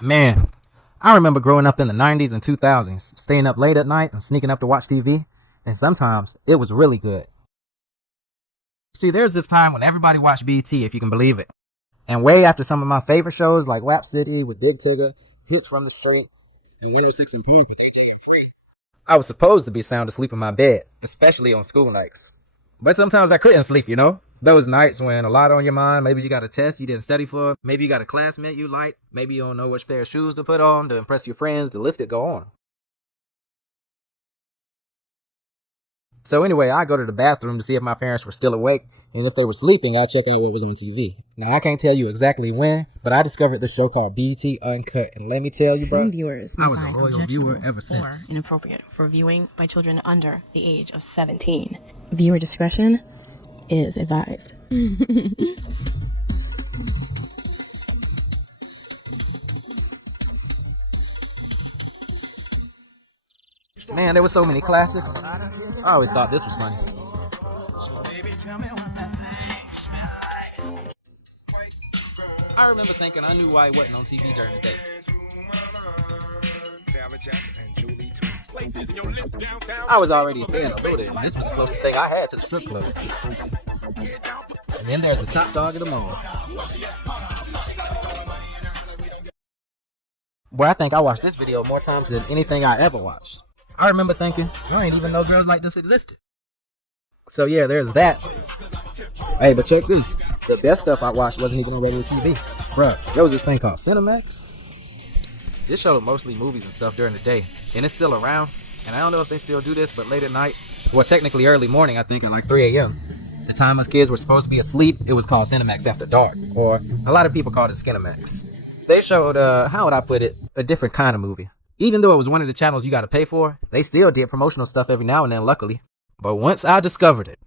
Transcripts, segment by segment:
Man, I remember growing up in the 90s and 2000s, staying up late at night and sneaking up to watch TV, and sometimes it was really good. See, there's this time when everybody watched BT, if you can believe it. And way after some of my favorite shows like Rap City with Dig Tigger, Hits from the Street, and 106 and Park with AJ and Free, I was supposed to be sound asleep in my bed, especially on school nights. But sometimes I couldn't sleep, you know? Those nights when a lot on your mind, maybe you got a test you didn't study for, maybe you got a classmate you like, maybe you don't know which pair of shoes to put on to impress your friends, the list it go on. So anyway, I go to the bathroom to see if my parents were still awake, and if they were sleeping, I check out what was on TV. Now I can't tell you exactly when, but I discovered this show called BT Uncut, and let me tell you, bro, I was a loyal viewer ever since. Or inappropriate for viewing by children under the age of 17. Viewer discretion is advised. Man, there were so many classics. I always thought this was funny. I remember thinking I knew why it wasn't on TV during the day. I was already a fan of Buddha, and this was the closest thing I had to the strip club. And then there's the top dog of the moment. Boy, I think I watched this video more times than anything I ever watched. I remember thinking, I didn't even know girls like this existed. So yeah, there's that. Hey, but check this. The best stuff I watched wasn't even on regular TV. Bruh, there was this thing called Cinemax. This showed mostly movies and stuff during the day, and it's still around. And I don't know if they still do this, but late at night, well, technically early morning, I think at like 3 a.m., the time us kids were supposed to be asleep, it was called Cinemax After Dark, or a lot of people called it Skinemax. They showed, how would I put it, a different kind of movie. Even though it was one of the channels you got to pay for, they still did promotional stuff every now and then, luckily. But once I discovered it,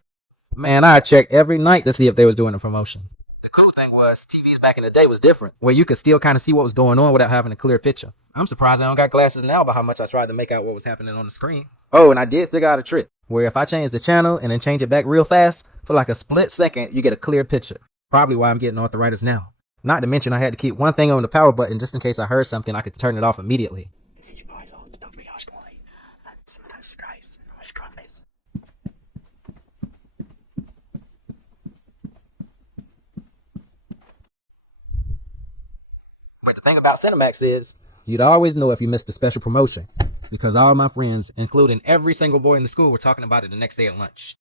man, I checked every night to see if they was doing a promotion. The cool thing was, TVs back in the day was different, where you could still kind of see what was going on without having a clear picture. I'm surprised I don't got glasses now by how much I tried to make out what was happening on the screen. Oh, and I did figure out a trick, where if I change the channel and then change it back real fast, for like a split second, you get a clear picture. Probably why I'm getting arthritis now. Not to mention I had to keep one thing on the power button just in case I heard something I could turn it off immediately. But the thing about Cinemax is, you'd always know if you missed a special promotion, because all my friends, including every single boy in the school, were talking about it the next day at lunch.